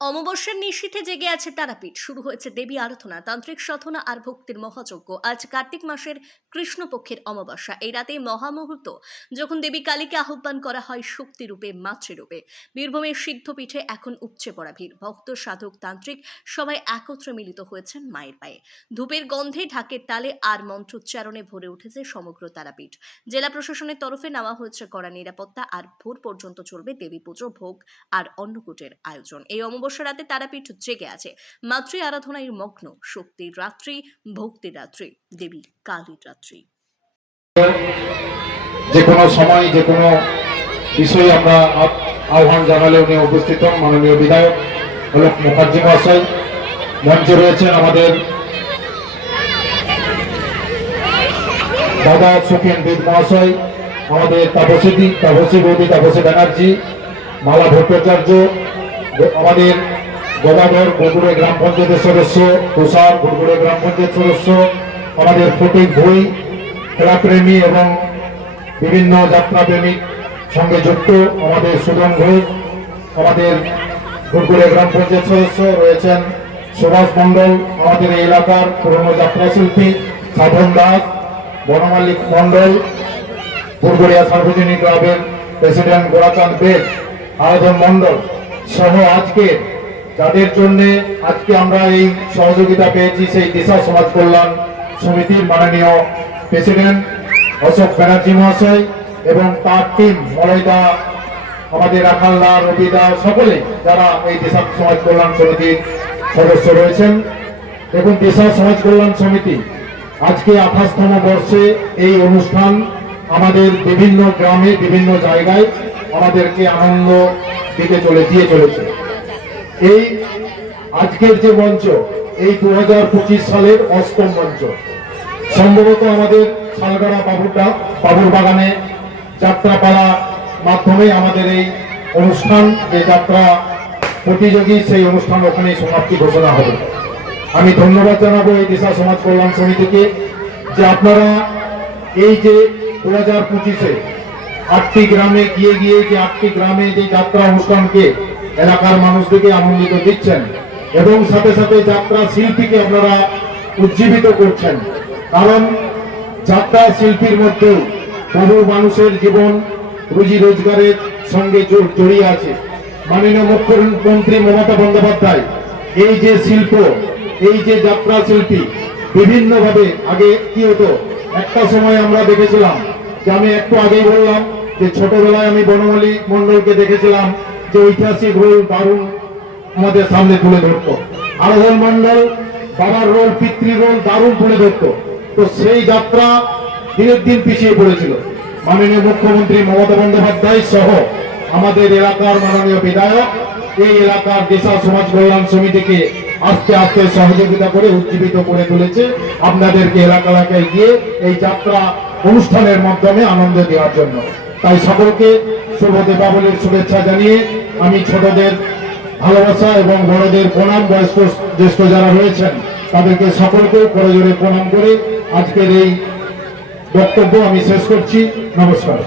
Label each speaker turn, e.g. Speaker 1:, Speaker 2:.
Speaker 1: অমাবস্যার নিশীথে জেগে আছে তারাপীঠ। শুরু হয়েছে দেবী আরাধনা, তান্ত্রিক সাধনা আর ভক্তির মহাযজ্ঞ। আজ কার্তিক মাসের কৃষ্ণপক্ষের অমাবস্যা। এই রাতে মহামুহূর্ত, যখন দেবী কালীকে আহ্বান করা হয় শক্তিরূপে, মাতৃরূপে। বীরভূমের সিদ্ধপীঠে এখন উপচে পড়া ভিড়। ভক্ত, সাধক, তান্ত্রিক সবাই একত্রে মিলিত হয়েছেন মায়ের পায়ে। ধূপের গন্ধে ঢাকের তালে আর মন্ত্রোচ্চারণে ভরে উঠেছে সমগ্র তারাপীঠ। জেলা প্রশাসনের তরফে নেওয়া হয়েছে কড়া নিরাপত্তা আর ভোর পর্যন্ত চলবে দেবী পুজো, ভোগ আর অন্নকূটের আয়োজন। এই অমাবস্যা রাতে তারাপীঠ জেগে আছে। মাতৃ আরাধনায় মগ্ন, শক্তির রাত্রি, ভক্তির রাত্রি, দেবী কালীর রাত্রি।
Speaker 2: যে কোনো সময়, যে কোনো বিষয়ে আমরা আহ্বান জানালে উনি উপস্থিত হন, মাননীয় বিধায়ক হলক মুখার্জি মহাশয়। মঞ্চে রয়েছেন আমাদের দাদা সুখেন বেদ মহাশয়, আমাদের তাপসী তাপসী বৌদি, তাপসী ব্যানার্জি, মালা ভট্টাচার্য আমাদের গদাধর গুড়গুড়ে গ্রাম পঞ্চায়েতের সদস্য তুষার গুড়গুড়ে গ্রাম পঞ্চায়েত সদস্য, আমাদের ফটিক ভুই, খেলাপ্রেমী এবং বিভিন্ন যাত্রাপ্রেমিক সঙ্গে যুক্ত আমাদের সুদম ঘোষ আমাদের গুড়গুড়ে গ্রাম পঞ্চায়েত সদস্য রয়েছেন সুভাষ মণ্ডল, আমাদের এই এলাকার পুরনো যাত্রা শিল্পী সাধন দাস, বনমালিক মণ্ডল বুরগুড়িয়া সার্বজনীন ক্লাবের প্রেসিডেন্ট গোরাচাঁদ বেদ আয়োজন মণ্ডল। সহ আজকে যাদের জন্য আজকে আমরা এই সহযোগিতা পেয়েছি, সেই দিশা সমাজ কল্যাণ সমিতির মাননীয় প্রেসিডেন্ট অশোক ব্যানার্জি মহাশয় এবং তার টিম মলয়দা, আমাদের রাখালদা, রবিদা, সকলে যারা এই দিশা সমাজ কল্যাণ সমিতির সদস্য রয়েছেন। এবং দিশা সমাজ কল্যাণ সমিতি আজকে আঠাশতম বর্ষে এই অনুষ্ঠান আমাদের বিভিন্ন গ্রামে, বিভিন্ন জায়গায় আমাদেরকে আনন্দ দিতে চলে, দিয়ে চলেছে। এই আজকের যে মঞ্চ, এই দু হাজার পঁচিশ সালের অষ্টম মঞ্চ। সম্ভবত আমাদের শালগড়া বাবুরটা বাবুর বাগানে যাত্রাপালা মাধ্যমে আমাদের এই অনুষ্ঠান, যে যাত্রা প্রতিযোগী, সেই অনুষ্ঠান ওখানে সমাপ্তি ঘোষণা হবে। আমি ধন্যবাদ জানাব এই দিশা সমাজ কল্যাণ সমিতিকে যে আপনারা এই যে দু হাজার পঁচিশে আটটি গ্রামে গিয়ে গিয়ে যে আটটি গ্রামে যে যাত্রা অনুষ্ঠানকে এলাকার মানুষদেরকে আনন্দিত দিচ্ছেন এবং সাথে সাথে যাত্রা শিল্পীকে আপনারা উজ্জীবিত করছেন। কারণ যাত্রা শিল্পীর মধ্যেও বহু মানুষের জীবন রুজি রোজগারের সঙ্গে জড়- জড়িয়ে আছে। মাননীয় মুখ্যমন্ত্রী মমতা বন্দ্যোপাধ্যায় এই যে শিল্প, এই যে যাত্রা শিল্পী বিভিন্নভাবে আগে কি হতো? একটা সময় আমরা দেখেছিলাম যে আমি একটু আগেই বললাম যে ছোটবেলায় আমি বনমালী মন্ডলকে দেখেছিলাম যে ঐতিহাসিক রোল দারুণ আমাদের সামনে তুলে ধরতো। আরোহণ মন্ডল বাবার রোল, পিতৃ রোল, দারুণ তুলে ধরতো। তো সেই যাত্রা দিনের দিন পিছিয়ে পড়েছিল। মাননীয় মুখ্যমন্ত্রী মমতা বন্দ্যোপাধ্যায় সহ আমাদের এলাকার মাননীয় বিধায়ক এই এলাকার দিশা সমাজ কল্যাণ সমিতিকে আস্তে আস্তে সহযোগিতা করে উজ্জীবিত করে তুলেছে। আপনাদেরকে এলাকা এলাকায় গিয়ে এই যাত্রা অনুষ্ঠানের মাধ্যমে আনন্দ দেওয়ার জন্য। তাই সকলকে শুভ দীপাবলির শুভেচ্ছা জানিয়ে আমি ছোটদের ভালোবাসা এবং বড়দের প্রণাম, বয়স্ক জ্যেষ্ঠ যারা রয়েছেন, তাদেরকে সকলকেও করে জোরে প্রণাম করে আজকের এই বক্তব্য আমি শেষ করছি। নমস্কার।